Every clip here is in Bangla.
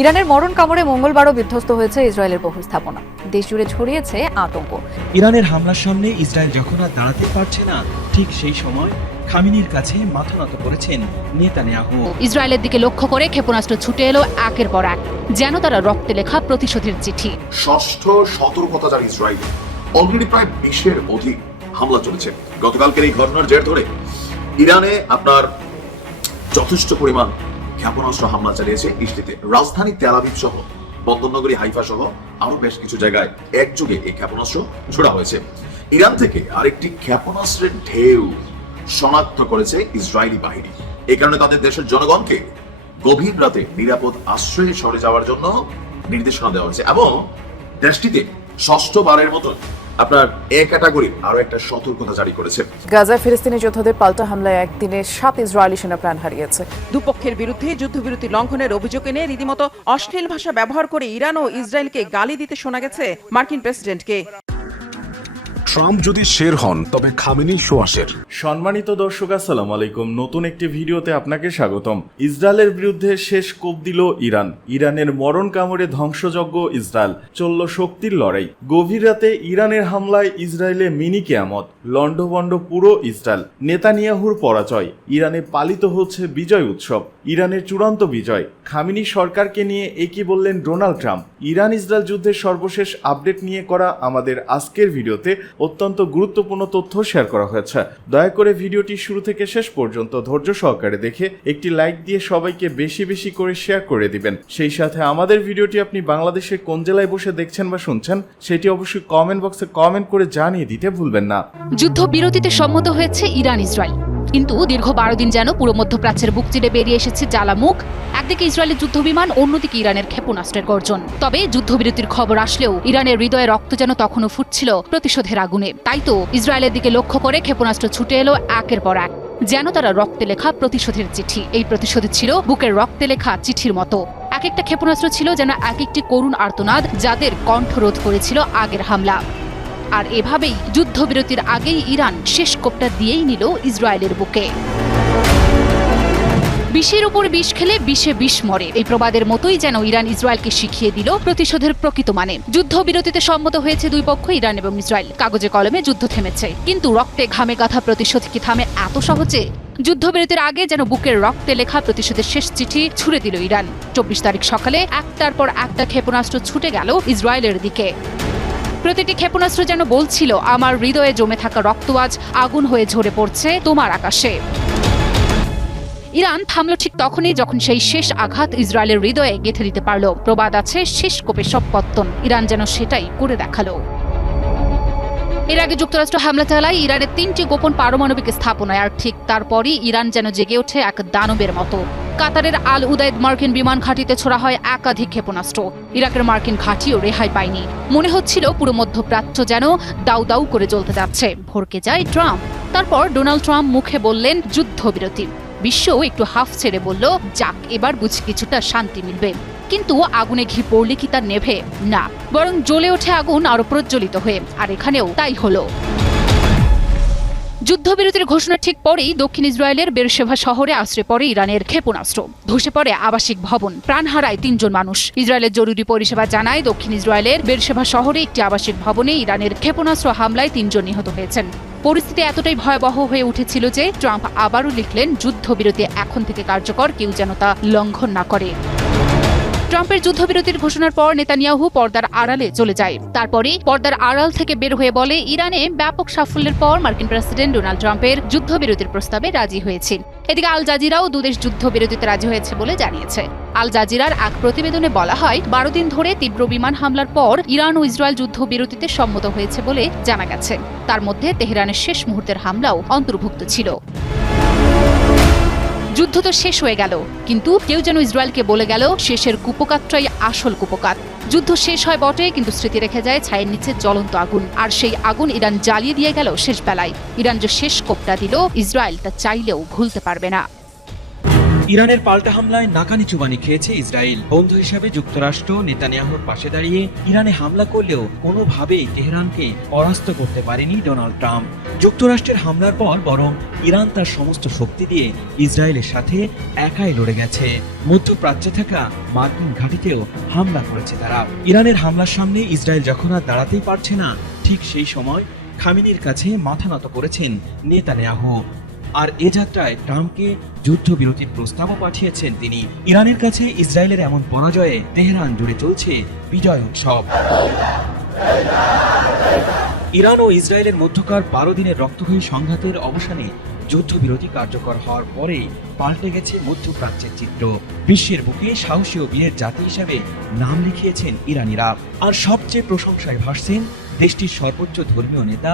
ইরানের মরণ কামড়ে মঙ্গলবারও বিধ্বস্ত হয়েছে ইসরায়েলের বহু স্থাপনা। দেশ জুড়ে ছড়িয়েছে আতঙ্ক। ইরানের হামলার সামনে ইসরায়েল যখন আর দাঁড়াতে পারছে না ঠিক সেই সময় খামিনির কাছে মাথা নত করেছেন নেতানিয়াহু। ইসরায়েলের দিকে লক্ষ্য করে ক্ষেপণাস্ত্র ছুটে এলো একের পর এক যেন তারা রক্তে লেখা প্রতিশোধের চিঠি। ষষ্ঠ সতর্কতা জারি ইসরায়েল অলরেডি প্রায় বিশের অধিক হামলা চলেছে। গতকালকের এই ঘটনার জের ধরে ইরানে আপনার যথেষ্ট পরিমাণ ক্ষেপণাস্ত্র হামলা চালিয়েছে ইসলিতে। রাজধানী তেলাবিব সহ, বন্দরনগরী হাইফা সহ আরও বেশ কিছু জায়গায় একযোগে এই ক্ষেপণাস্ত্র ছোড়া হয়েছে। ইরান থেকে আরেকটি ক্ষেপণাস্ত্রের ঢেউ শনাক্ত করেছে ইসরায়েলি বাহিনী। এই কারণে তাদের দেশের জনগণকে গভীর রাতে নিরাপদ আশ্রয়ে সরে যাওয়ার জন্য নির্দেশনা দেওয়া হয়েছে এবং দেশটিতে ষষ্ঠবারের মতো আপনার এ ক্যাটাগরি আরও একটা সতর্কতা জারি করেছে। গাজায় ফিলিস্তিনি যোদ্ধাদের পাল্টা হামলায় একদিনে সাত ইসরায়েলি সেনা প্রাণ হারিয়েছে। দুপক্ষের বিরুদ্ধে যুদ্ধবিরতি লঙ্ঘনের অভিযোগ এনে রীতিমতো অশ্লীল ভাষা ব্যবহার করে ইরান ও ইসরায়েলকে গালি দিতে শোনা গেছে মার্কিন প্রেসিডেন্টকে। ট্রাম্প যদি শের হন, তবে খামেনি সোয়াশের। সম্মানিত দর্শক, আসসালামু আলাইকুম। নতুন একটি ভিডিওতে আপনাকে স্বাগতম। ইসরায়েলের বিরুদ্ধে শেষ কোপ দিল ইরান। ইরানের মরণ কামড়ে ধ্বংসযজ্ঞ ইসরায়েল। চলল শক্তির লড়াই। গভীর রাতে ইরানের হামলায় ইসরায়েলে মিনি কেয়ামত। লন্ডভন্ড পুরো ইসরায়েল। নেতানিয়াহুর পরাজয়। ইরানে পালিত হচ্ছে বিজয় উৎসব। ইরানের চূড়ান্ত বিজয়। খামিনি সরকারকে নিয়ে একই বললেন ডোনাল্ড ট্রাম্প। ইরান ইসরায়েল যুদ্ধের সর্বশেষ আপডেট নিয়ে করা আমাদের আজকের ভিডিওতে অত্যন্ত গুরুত্বপূর্ণ তথ্য শেয়ার করা হয়েছে। দয়া করে ভিডিওটি শুরু থেকে শেষ পর্যন্ত ধৈর্য সহকারে দেখে একটি লাইক দিয়ে সবাইকে বেশি বেশি করে শেয়ার করে দিবেন। সেই সাথে আমাদের ভিডিওটি আপনি বাংলাদেশের কোন জেলায় বসে দেখছেন বা শুনছেন, সেটি অবশ্যই কমেন্ট বক্সে কমেন্ট করে জানিয়ে দিতে ভুলবেন না। যুদ্ধবিরতিতে সম্মত হয়েছে ইরান ইসরায়েল কিন্তু দীর্ঘ বারো দিন যেন পুরো মধ্যপ্রাচ্যের বুক চিরে বেরিয়ে এসেছে জ্বালামুখ। একদিকে ইসরায়েলের যুদ্ধবিমান, অন্যদিকে ইরানের ক্ষেপণাস্ত্রের গর্জন। তবে যুদ্ধবিরতির খবর আসলেও ইরানের হৃদয়ে রক্ত যেন তখনও ফুটছিল প্রতিশোধের আগুনে। তাই তো ইসরায়েলের দিকে লক্ষ্য করে ক্ষেপণাস্ত্র ছুটে এলো একের পর এক। যেন তারা রক্তে লেখা প্রতিশোধের চিঠি। এই প্রতিশোধ ছিল বুকের রক্তে লেখা চিঠির মতো। এক একটা ক্ষেপণাস্ত্র ছিল যেন এক একটি করুণ আর্তনাদ যাদের কণ্ঠরোধ করেছিল আগের হামলা। আর এভাবেই যুদ্ধবিরতির আগেই ইরান শেষ কোপটা দিয়েই নিল ইসরায়েলের বুকে। বিষের উপর বিষ খেলে বিষে বিষ মরে। এই প্রবাদের মতোই যেন ইরান ইসরায়েলকে শিখিয়ে দিল প্রতিশোধের প্রকৃত মানে। যুদ্ধবিরতিতে সম্মত হয়েছে দুই পক্ষ, ইরান এবং ইসরায়েল। কাগজে কলমে যুদ্ধ থেমেছে। কিন্তু রক্তে ঘামে গাথা প্রতিশোধ কি থামে এত সহজে? যুদ্ধবিরতির আগে যেন বুকের রক্তে লেখা প্রতিশোধের শেষ চিঠি ছুড়ে দিল ইরান। চব্বিশ তারিখ সকালে একটার পর একটা ক্ষেপণাস্ত্র ছুটে গেল ইসরায়েলের দিকে। প্রতিটি ক্ষেপণাস্ত্র যেন বলছিল, আমার হৃদয়ে জমে থাকা রক্ত আজ আগুন হয়ে ঝরে পড়ছে তোমার আকাশে। ইরান থামল ঠিক তখনই যখন সেই শেষ আঘাত ইসরায়েলের হৃদয়ে গেঁথে দিতে পারল। প্রবাদ আছে, শেষ কোপে সব পত্তন। ইরান যেন সেটাই করে দেখাল। এর আগে যুক্তরাষ্ট্র হামলা চালায় ইরানের তিনটি গোপন পারমাণবিক স্থাপনায়, আর ঠিক তারপরই ইরান যেন জেগে ওঠে এক দানবের মতো। কাতারের আল উদাইদ মার্কিন বিমান ঘাঁটিতে ছোড়া হয় একাধিক ক্ষেপণাস্ত্র। ইরাকের মার্কিন ঘাঁটিও রেহাই পায়নি। মনে হচ্ছিল পুরো মধ্যপ্রাচ্য যেন দাউ দাউ করে জ্বলতে যাচ্ছে। ভরকে যায় ট্রাম্প। তারপর ডোনাল্ড ট্রাম্প মুখে বললেন, যুদ্ধবিরতি। বিশ্বও একটু হাফ ছেড়ে বলল, যাক, এবার বুঝি কিছুটা শান্তি মিলবে। কিন্তু আগুনে ঘি পড়লে কি তা নেভে? না। বরং জ্বলে ওঠে আগুন আরও প্রজ্বলিত হয়ে, আর এখানেও তাই হলো। যুদ্ধবিরতির ঘোষণা ঠিক পরেই দক্ষিণ ইসরায়েলের বেরশেভা শহরে আশ্রয় পড়ে ইরানের ক্ষেপণাস্ত্র। ধসে পড়ে আবাসিক ভবন, প্রাণ হারায় তিনজন মানুষ। ইসরায়েলের জরুরি পরিষেবা জানায় দক্ষিণ ইসরায়েলের বেরশেভা শহরে একটি আবাসিক ভবনে ইরানের ক্ষেপণাস্ত্র হামলায় তিনজন নিহত হয়েছেন। পরিস্থিতি এতটাই ভয়াবহ হয়ে উঠেছিল যে ট্রাম্প আবারও লিখলেন, যুদ্ধবিরতি এখন থেকে কার্যকর, কেউ যেন তা লঙ্ঘন না করে। ট্রাম্পের যুদ্ধবিরতির ঘোষণার পর নেতানিয়াহু পর্দার আড়ালে চলে যায়। তারপরে পর্দার আড়াল থেকে বের হয়ে বলে, ইরানে ব্যাপক সাফল্যের পর মার্কিন প্রেসিডেন্ট ডোনাল্ড ট্রাম্পের যুদ্ধবিরতির প্রস্তাবে রাজি হয়েছে। এদিকে আল জাজিরাও দুদেশ যুদ্ধবিরতিতে রাজি হয়েছে বলে জানিয়েছে। আল জাজিরার এক প্রতিবেদনে বলা হয়, বারো দিন ধরে তীব্র বিমান হামলার পর ইরান ও ইসরায়েল যুদ্ধবিরতিতে সম্মত হয়েছে বলে জানা গেছে। তার মধ্যে তেহরানের শেষ মুহূর্তের হামলাও অন্তর্ভুক্ত ছিল। যুদ্ধ তো শেষ হয়ে গেল, কিন্তু কেউ যেন ইসরায়েলকে বলে গেল, শেষের কুপকাতটাই আসল কুপকাত। যুদ্ধ শেষ হয় বটে, কিন্তু স্মৃতি রেখে যায় ছায়ের নিচে জ্বলন্ত আগুন। আর সেই আগুন ইরান জ্বালিয়ে দিয়ে গেল শেষ বেলায় ইরান যে শেষ কোপটা দিল, ইসরায়েল তা চাইলেও ভুলতে পারবে না। ইরানের পাল্টা হামলায় নাকানি চুবানি খেয়েছে ইসরায়েল। বন্ধু হিসাবে যুক্তরাষ্ট্র নেতানিয়াহুর পাশে দাঁড়িয়ে ইরানে হামলা করলেও কোনোভাবেই তেহরানকে পরাস্ত করতে পারেনি ডোনাল্ড ট্রাম্প। যুক্তরাষ্ট্রের হামলার পর বরং ইরান তার সমস্ত শক্তি দিয়ে ইসরায়েলের সাথে একাই লড়ে গেছে। মধ্যপ্রাচ্যে থাকা মার্কিন ঘাঁটিতেও হামলা করেছে তারা। ইরানের হামলার সামনে ইসরায়েল যখন আর দাঁড়াতেই পারছে না, ঠিক সেই সময় খামিনির কাছে মাথা নত করেছেন নেতানিয়াহু। আর এ যাত্রায় ট্রাম্পকে যুদ্ধবিরতির প্রস্তাবও পাঠিয়েছেন তিনি। ইরানের কাছে ইসরায়েলের এমন পরাজয়ে তেহরান জুড়ে চলছে বিজয় উৎসব। ইরান ও ইসরায়েলের মধ্যকার বারো দিনের রক্তক্ষয়ী সংঘাতের অবসানে যুদ্ধবিরতি কার্যকর হওয়ার পরেই পাল্টে গেছে মধ্যপ্রাচ্যের চিত্র। বিশ্বের বুকে সাহসী ও বীরের জাতি হিসাবে নাম লিখিয়েছেন ইরানিরা। আর সবচেয়ে প্রশংসায় ভাসছেন দেশটির সর্বোচ্চ ধর্মীয় নেতা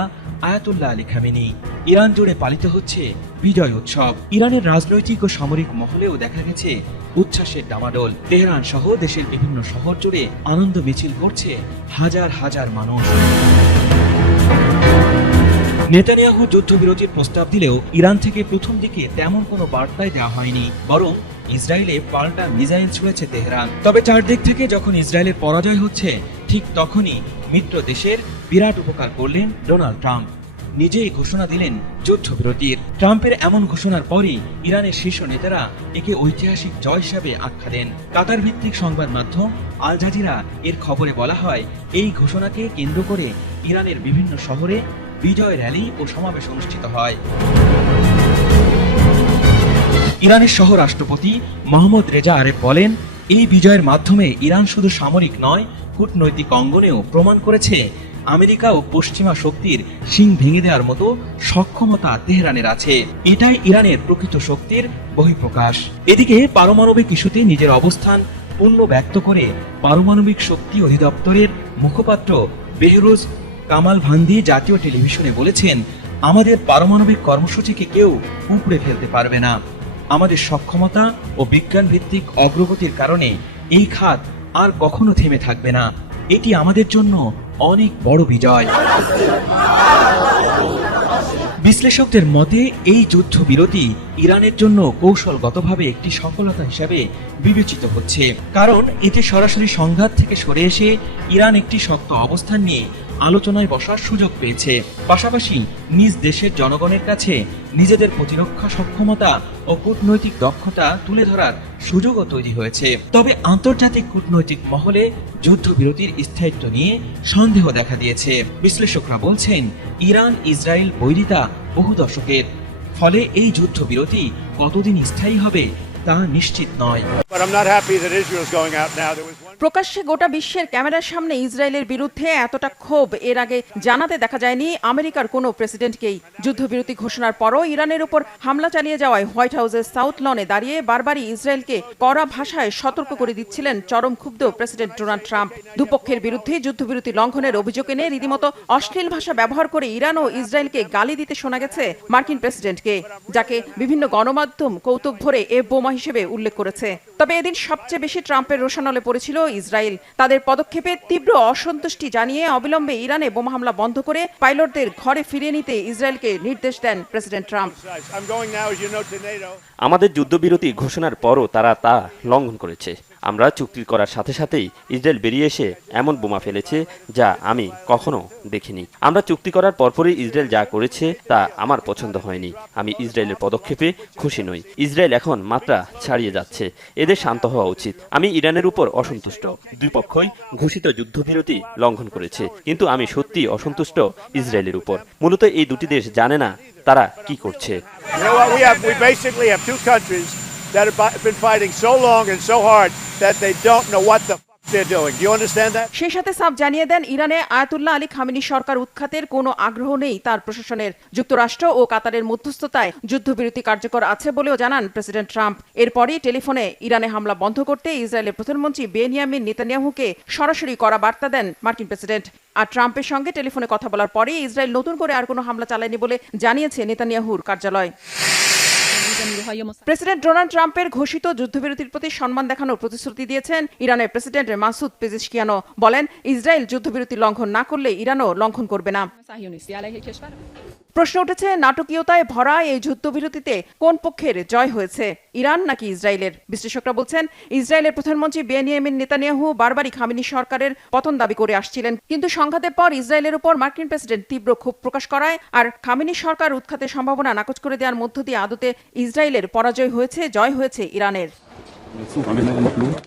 আয়াতুল্লাহ আলী খামেনি। ইরান জুড়ে পালিত হচ্ছে বিজয় উৎসব। ইরানের রাজনৈতিক ও সামরিক মহলেও দেখা গেছে উচ্ছ্বাসের ডামাডোল। তেহরান সহ দেশের বিভিন্ন শহর জুড়ে আনন্দ মিছিল করছে হাজার হাজার মানুষ। নেতানিয়াহু যুদ্ধবিরতির প্রস্তাব দিলেও ইরান থেকে প্রথম দিকে তেমন কোনো বার্তাই দেওয়া হয়নি, বরং ইসরায়েলে পাল্টা মিসাইল ছুঁড়েছে তেহরান। তবে চারদিক থেকে যখন ইসরায়েলের পরাজয় হচ্ছে, ঠিক তখনই মিত্র দেশের বিরাট উপকার করলেন ডোনাল্ড ট্রাম্প। নিজেই ঘোষণা দিলেন যুদ্ধ যুদ্ধবিরতির ট্রাম্পের এমন ঘোষণার পরই ইরানের শীর্ষ নেতারা একে ঐতিহাসিক জয় হিসাবে আখ্যা দেন। কাতার ভিত্তিক সংবাদ মাধ্যম আল জাজিরা এর খবরে বলা হয়, এই ঘোষণাকে কেন্দ্র করে ইরানের বিভিন্ন শহরে বিজয় র্যালি ও সমাবেশ অনুষ্ঠিত হয়। ইরানের সহ রাষ্ট্রপতি মোহাম্মদ রেজা আরেফ বলেন, এই বিজয়ের মাধ্যমে ইরান শুধু সামরিক নয়, কূটনৈতিক অঙ্গনেও প্রমাণ করেছে আমেরিকা ও পশ্চিমা শক্তির শিং ভেঙে দেওয়ার মতো সক্ষমতা তেহরানের আছে। এটাই ইরানের প্রকৃত শক্তির বহিঃপ্রকাশ। এদিকে পারমাণবিক ইস্যুতে নিজের অবস্থান পূর্ণ ব্যক্ত করে পারমাণবিক শক্তি অধিদপ্তরের মুখপাত্র বেহরুজ কামাল ভান্দি জাতীয় টেলিভিশনে বলেছেন, আমাদের পারমাণবিক কর্মসূচিকে কেউ উপড়ে ফেলতে পারবে না। আমাদের সক্ষমতা ও বিজ্ঞান ভিত্তিক অগ্রগতির কারণে এই খাত আর কখনো থেমে থাকবে না। এটি আমাদের জন্য অনেক বড় বিজয়। বিশ্লেষকদের মতে, এই যুদ্ধবিরতি ইরানের জন্য কৌশলগতভাবে একটি সফলতা হিসাবে বিবেচিত হচ্ছে। কারণ, এতে সরাসরি সংঘাত থেকে সরে এসে ইরান একটি শক্ত অবস্থান নিয়ে আলোচনায় বসার সুযোগ পেয়েছে। পাশাপাশি, নিজ দেশের জনগণের কাছে নিজেদের প্রতিরক্ষা সক্ষমতা ও কূটনৈতিক দক্ষতা তুলে ধরার সুযোগও তৈরি হয়েছে। তবে আন্তর্জাতিক কূটনৈতিক মহলে যুদ্ধবিরতির স্থায়িত্ব নিয়ে সন্দেহ দেখা দিয়েছে। বিশ্লেষকরা বলছেন, ইরান ইসরায়েল বৈরিতা বহু দশকের। ফলে এই যুদ্ধবিরতি কতদিন স্থায়ী হবে তা নিশ্চিত নয়. প্রকাশ্যে গোটা বিশ্বের ক্যামেরার সামনে ইসরায়েলের বিরুদ্ধে এতটা ক্ষোভ। এর আগে জানাতে দেখা যায়নি আমেরিকার কোনো প্রেসিডেন্টকেই। যুদ্ধবিরতি ঘোষণার পরও ইরানের উপর হামলা চালিয়ে যাওয়ায় হোয়াইট হাউসের সাউথ লনে দাঁড়িয়ে বারবারই ইসরায়েলকে কড়া ভাষায় সতর্ক করে দিচ্ছিলেন চরম ক্ষুব্ধ প্রেসিডেন্ট ডোনাল্ড ট্রাম্প। দুপক্ষের বিরুদ্ধে যুদ্ধবিরতি লঙ্ঘনের অভিযোগ এনে রীতিমতো অশ্লীল ভাষা ব্যবহার করে ইরান ও ইসরায়েলকে গালি দিতে শোনা গেছে মার্কিন প্রেসিডেন্টকে যাকে বিভিন্ন গণমাধ্যম কৌতুক ভরে এ বোমা হিসেবে উল্লেখ করেছে। তবে এদিন সবচেয়ে বেশি ট্রাম্পের রোশানলে পড়েছিল ইসরায়েল। তাদের পদক্ষেপে তীব্র অসন্তুষ্টি জানিয়ে অবিলম্বে ইরানে বোমা হামলা বন্ধ করে পাইলটদের ঘরে ফিরিয়ে নিতে ইসরায়েলকে নির্দেশ দেন প্রেসিডেন্ট ট্রাম্প. আমাদের যুদ্ধবিরতি ঘোষণার পরও তারা তা লঙ্ঘন করেছে। আমরা চুক্তি করার সাথে সাথেই ইসরায়েল বেরিয়ে এসে এমন বোমা ফেলেছে যা আমি কখনো দেখিনি। আমরা চুক্তি করার পরপরই ইসরায়েল যা করেছে তা আমার পছন্দ হয়নি। আমি ইসরায়েলের পদক্ষেপে খুশি নই। ইসরায়েল এখন মাত্রা ছাড়িয়ে যাচ্ছে। এদের শান্ত হওয়া উচিত। আমি ইরানের উপর অসন্তুষ্ট। দুই পক্ষই ঘোষিত যুদ্ধবিরতি লঙ্ঘন করেছে। কিন্তু আমি সত্যি অসন্তুষ্ট ইসরায়েলের উপর। মূলত এই দুটি দেশ জানে না তারা কি করছে। That have been fighting so long and so hard that they don't know what the? সেই সাথে সাফ জানিয়ে দেন ইরানে আয়াতুল্লাহ আলী খামিনি সরকার উৎখাতের কোনো আগ্রহ নেই। তার প্রশাসনের যুক্তরাষ্ট্র ও কাতারের মধ্যস্থতায় যুদ্ধবিরতি কার্যকর আছে বলেও জানান প্রেসিডেন্ট ট্রাম্প। এরপরই টেলিফোনে ইরানে হামলা বন্ধ করতে ইসরায়েলের প্রধানমন্ত্রী বেনিয়ামিন নেতানিয়াহুকে সরাসরি করা বার্তা দেন মার্কিন প্রেসিডেন্ট। আর ট্রাম্পের সঙ্গে টেলিফোনে কথা বলার পরেই ইসরায়েল নতুন করে আর কোনো হামলা চালায়নি বলে জানিয়েছে নেতানিয়াহুর কার্যালয়। প্রেসিডেন্ট ডোনাল্ড ট্রাম্পের ঘোষিত যুদ্ধবিরতির প্রতি সম্মান দেখানোর প্রতিশ্রুতি দিয়েছেন ইরানের প্রেসিডেন্ট মাসুদ পেজিশকিয়ানো। বলেন ইসরায়েল যুদ্ধবিরতি লঙ্ঘন না করলে ইরানও লঙ্ঘন করবে না। প্রশ্ন উঠেছে, নাটকীয়তায় ভরা এই যুদ্ধবিরতিতে কোন পক্ষের জয় হয়েছে? ইরান নাকি ইসরায়েলের? বিশ্লেষকরা বলছেন, ইসরায়েলের প্রধানমন্ত্রী বেনিয়ামিন নেতানিয়াহু বারবারই খামিনি সরকারের পতন দাবি করে আসছিলেন। কিন্তু সংঘাতের পর ইসরায়েলের উপর মার্কিন প্রেসিডেন্ট তীব্র ক্ষোভ প্রকাশ করায়, আর খামিনি সরকার উৎখাতের সম্ভাবনা নাকচ করে দেওয়ার মধ্য দিয়ে আদতে ইসরায়েলের পরাজয় হয়েছে, জয় হয়েছে ইরানের।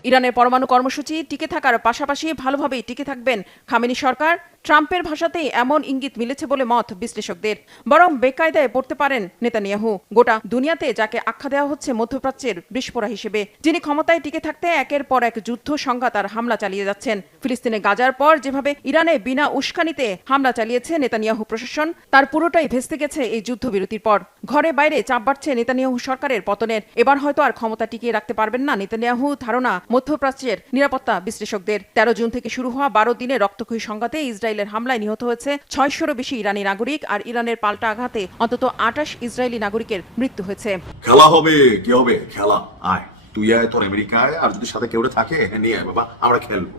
ইরানের পরমাণু কর্মসূচি টিকে থাকার পাশাপাশি ভালোভাবেই টিকে থাকবেন খামেনি সরকার। ট্রাম্পের ভাষাতেই এমন ইঙ্গিত মিলেছে বলে মত বিশ্লেষকদের। বরং বেকায়দায় পড়তে পারেন নেতানিয়াহু। গোটা দুনিয়াতে যাকে আখ্যা দেওয়া হচ্ছে মধ্যপ্রাচ্যের বিস্ফোরা হিসেবে, যিনি ক্ষমতায় টিকে থাকতে একের পর এক যুদ্ধ সংঘাত আর হামলা চালিয়ে যাচ্ছেন। ফিলিস্তিনে গাজার পর যেভাবে ইরানে বিনা উস্কানিতে হামলা চালিয়েছে নেতানিয়াহু প্রশাসন, তার পুরোটাই ভেস্তে গেছে এই যুদ্ধবিরতির পর। ঘরে বাইরে চাপ বাড়ছে নেতানিয়াহু সরকারের পতনের। এবার হয়তো আর ক্ষমতা টিকিয়ে রাখতে পারবেন না নেতানিয়াহু ধারণা মধ্যপ্রাচ্যের নিরাপত্তা বিশ্লেষকদের। তেরো জুন থেকে শুরু হওয়া বারো দিনের রক্তক্ষয়ী সংঘাতে ইসরায়েলের হামলায় নিহত হয়েছে ছয়শোরও বেশি ইরানি নাগরিক আর ইরানের পাল্টা আঘাতে অন্তত আটাশ ইসরায়েলি নাগরিকের মৃত্যু হয়েছে। খেলা হবে, কি হবে? খেলা। আয়, তুই আয়, তোর আমেরিকায় আর যদি সাথে কেউ থাকে নিয়ে আয়, বাবা, আমরা খেলব।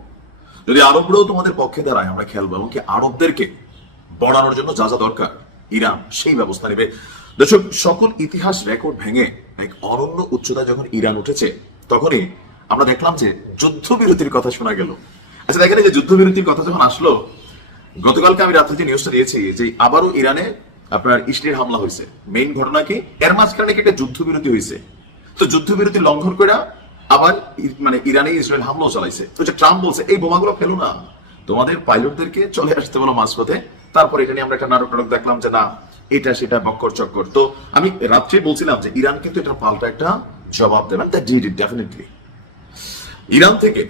যদি আরবরাও তোমাদের পক্ষে দাঁড়ায়, আমরা খেলব, এমনকি আরবদেরকে বড়ানোর জন্য যা যা দরকার, ইরান সেই ব্যবস্থা নেবে। দর্শক, সকল ইতিহাস রেকর্ড ভেঙে এক অনন্য উচ্চতায় যখন ইরান উঠেছে, তখনই আমরা দেখলাম যে যুদ্ধবিরতির কথা শোনা গেল। আচ্ছা দেখেন যে যুদ্ধবিরতির কথা যখন আসলো গতকালকে আমি রাত্রিতে নিউজটা দিয়েছি যে আবারও ইরানে আপনার ইসরায়েল হামলা হয়েছে। মেইন ঘটনা কি? এর মাঝখানে একটা যুদ্ধবিরতি হয়েছে। তো যুদ্ধবিরতি লঙ্ঘন করে আবার মানে ইরানে ইসরায়েল হামলাও চালাইছে। তো যে ট্রাম্প বলছে, এই বোমাগুলো ফেলো না। তোমাদের পাইলটদেরকে চলে আসতে বলো মাঝপথে। তারপর এটা নিয়ে আমরা একটা নাটক দেখলাম যে না, এটা সেটা বক্কর চক্কর। তো আমি রাত্রে বলছিলাম যে ইরান কিন্তু এটা পাল্টা একটা জবাব দেবেন ডেফিনেটলি ইরান থেকে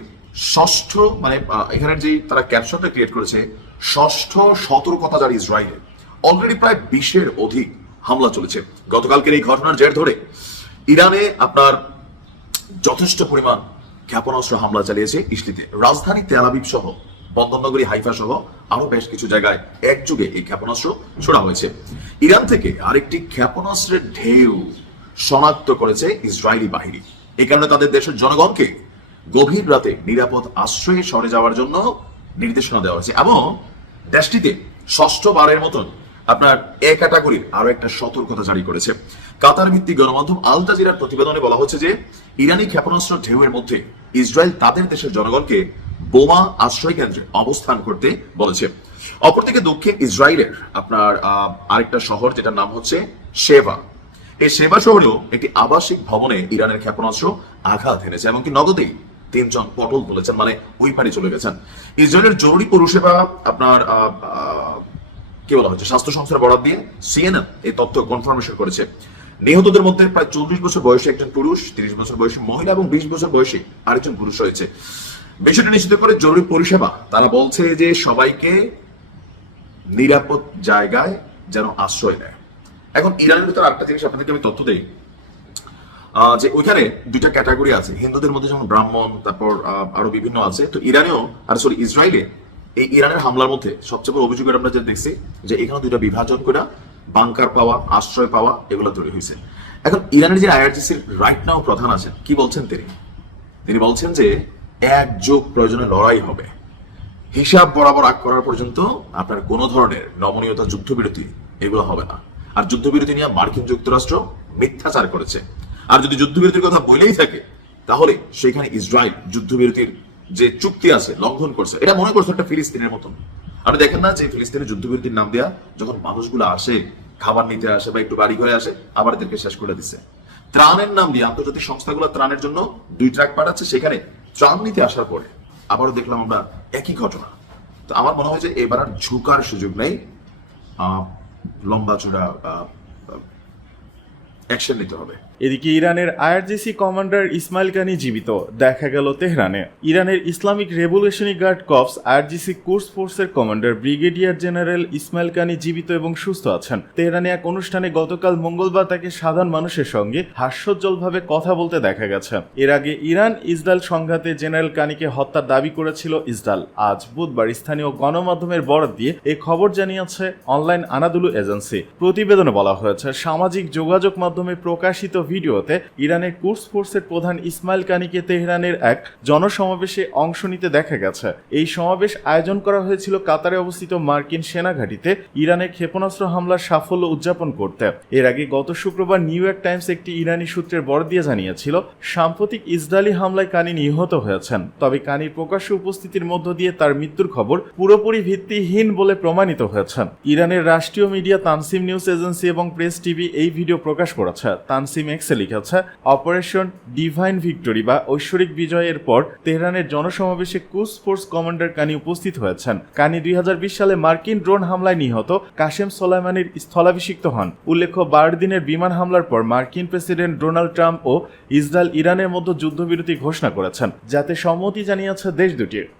ষষ্ঠ মানে এখানে যে তারা ক্যাপশনটা ক্রিয়েট করেছে ষষ্ঠ সতর্কতা জারি ইসরায়েলের অলরেডি প্রায় বিশের অধিক হামলা চলেছে। গতকালকের এই ঘটনার জের ধরে ইরানে আপনার যথেষ্ট পরিমাণ ক্ষেপণাস্ত্র হামলা চালিয়েছে ইসলিতে। রাজধানী তেলাবিব সহ, বন্দরনগরী হাইফা সহ আরও বেশ কিছু জায়গায় একযুগে এই ক্ষেপণাস্ত্র ছোড়া হয়েছে। ইরান থেকে আরেকটি ক্ষেপণাস্ত্রের ঢেউ শনাক্ত করেছে ইসরায়েলি বাহিনী। এই কারণে তাদের দেশের জনগণকে গভীর রাতে নিরাপদ আশ্রয়ে সরে যাওয়ার জন্য নির্দেশনা দেওয়া হয়েছে এবং দেশটিতে ষষ্ঠ বারের মতন আপনার এ ক্যাটাগরির আরও একটা সতর্কতা জারি করেছে। কাতার ভিত্তিক গণমাধ্যম আল জাজিরার প্রতিবেদনে বলা হচ্ছে যে, ইরানি ক্ষেপণাস্ত্র ঢেউয়ের মধ্যে ইসরায়েল তাদের দেশের জনগণকে বোমা আশ্রয় কেন্দ্রে অবস্থান করতে বলেছে। অপরদিকে দক্ষিণ ইসরায়েলের আপনার আরেকটা শহর যেটার নাম হচ্ছে শেভা। এই সেবা শহরেও একটি আবাসিক ভবনে ইরানের ক্ষেপণাস্ত্র আঘাত এনেছে, এমনকি নগদেই তিনজন পটল তুলেছেন মানে ওই পারে চলে গেছেন। ইসরায়েলের জরুরি পরিষেবা আপনার কি বলা হচ্ছে, স্বাস্থ্য সংস্থার বরাদ দিয়ে সিএনএন এই তথ্য কনফার্মেশন করেছে। নিহতদের মধ্যে প্রায় চল্লিশ বছর বয়সী একজন পুরুষ, তিরিশ বছর বয়সী মহিলা এবং বিশ বছর বয়সী আরেকজন পুরুষ রয়েছে। বিষয়টি নিশ্চিত করে জরুরি পরিষেবা তারা বলছে যে সবাইকে নিরাপদ জায়গায় যেন আশ্রয় নেয়। এখন ইরানের ভিতরে আরেকটা জিনিস আপনাদেরকে আমি তথ্য দেই। যে ওইখানে দুইটা ক্যাটাগরি আছে। হিন্দুদের মধ্যে যেমন ব্রাহ্মণ, তারপর আরও বিভিন্ন আছে। তো ইরানেও, আর সরি ইসরায়েলে এই ইরানের হামলার মধ্যে সবচেয়ে বড় অভিযোগ আমরা যেটা দেখছি, যে এখানে দুইটা বিভাজন করে বাংকার পাওয়া, আশ্রয় পাওয়া, এগুলো তৈরি হয়েছে এখন ইরানের যে আইআরজিসির রাইট নাও প্রধান আছেন, কি বলছেন তিনি? তিনি বলছেন যে এক যুগ প্রয়োজনে লড়াই হবে। হিসাব বরাবর আগ করার পর্যন্ত আপনার কোনো ধরনের নমনীয়তা যুদ্ধবিরতি এগুলো হবে না। আর যুদ্ধবিরতি নিয়ে মার্কিন যুক্তরাষ্ট্র মিথ্যাচার করেছে। আর যদি যুদ্ধবিরতির কথা বলেই থাকে, তাহলে সেখানে ইসরায়েল যুদ্ধবিরতির যে চুক্তি আছে, লঙ্ঘন করছে, এটা মনে করছে একটা ফিলিস্তিনের মতন। আপনি দেখেন না যে ফিলিস্তিনের যুদ্ধবিরতির নাম দেয়া, যখন মানুষগুলো আসে, খাবার নিতে আসে বা একটু বাড়ি ঘরে আসে, আবার এদেরকে শেষ করে দিচ্ছে। ত্রাণের নাম দিয়ে, আন্তর্জাতিক সংস্থাগুলো ত্রাণের জন্য দুই ট্রাক পাঠাচ্ছে, সেখানে ত্রাণ নিতে আসার পরে। আবারও দেখলাম আমরা একই ঘটনা। তো আমার মনে হয় যে এবার আর ঝুঁকার সুযোগ নেই। লম্বা চূড়া অ্যাকশন নিতে হবে। এদিকে ইরানের আইআরজিসি কমান্ডার ইসমাইল কানি জীবিত। দেখা গেল তেহরানে। ইরানের Islamic revolutionary guard corps IRGC course ফোর্সের commander brigadier general Ismail Qaani জীবিত এবং সুস্থ আছেন। তেহরানে এক অনুষ্ঠানে গতকাল মঙ্গলবার তাকে সাধারণ মানুষের সঙ্গে হাস্যোজ্জ্বলভাবে কথা বলতে দেখা গেছে। এর আগে ইরান ইসরায়েল সংঘাতে জেনারেল কানিকে হত্যার দাবি করেছিল ইসরায়েল। আজ বুধবার স্থানীয় গণমাধ্যমের বরাদ দিয়ে এই খবর জানিয়েছে অনলাইন আনাদুলু এজেন্সি। প্রতিবেদনে বলা হয়েছে, সামাজিক যোগাযোগ মাধ্যমে প্রকাশিত ভিডিওতে ইরানের কুর্স ফোর্সের প্রধান ইসমাইল কানিকে তেহরানের এক জনসমাবেশে অংশ নিতে দেখা গেছে। এই সমাবেশ আয়োজন করা হয়েছিল কাতারে অবস্থিত মার্কিন সেনাঘাঁটিতে ইরানের ক্ষেপণাস্ত্র হামলার সাফল্য উদযাপন করতে। এর আগে গত শুক্রবার নিউ ইয়র্ক টাইমস একটি ইরানি সূত্রের বর দিয়ে জানিয়েছিল, সাম্প্রতিক ইসরায়েলি হামলায় কানি নিহত হয়েছেন। তবে কানির প্রকাশ্য উপস্থিতির মধ্য দিয়ে তার মৃত্যুর খবর পুরোপুরি ভিত্তিহীন বলে প্রমাণিত হয়েছে। ইরানের রাষ্ট্রীয় মিডিয়া তানসিম নিউজ এজেন্সি এবং প্রেস টিভি এই ভিডিও প্রকাশ করেছে। তানসিম এক্সে লিখেছে অপারেশন ডিভাইন ভিক্টোরি বা ঐশ্বরিক বিজয়ের পর তেহরানের জনসমাবেশে কুস ফোর্স কমান্ডার কানি উপস্থিত হয়েছেন। কানি দুই হাজার বিশ সালে মার্কিন ড্রোন হামলায় নিহত কাশেম সোলাইমানির স্থলাভিষিক্ত হন। উল্লেখ্য, বারো দিনের বিমান হামলার পর মার্কিন প্রেসিডেন্ট ডোনাল্ড ট্রাম্প ও ইসরায়েল ইরানের মধ্যে যুদ্ধবিরতি ঘোষণা করেছেন, যাতে সম্মতি জানিয়েছে দেশ দুটির।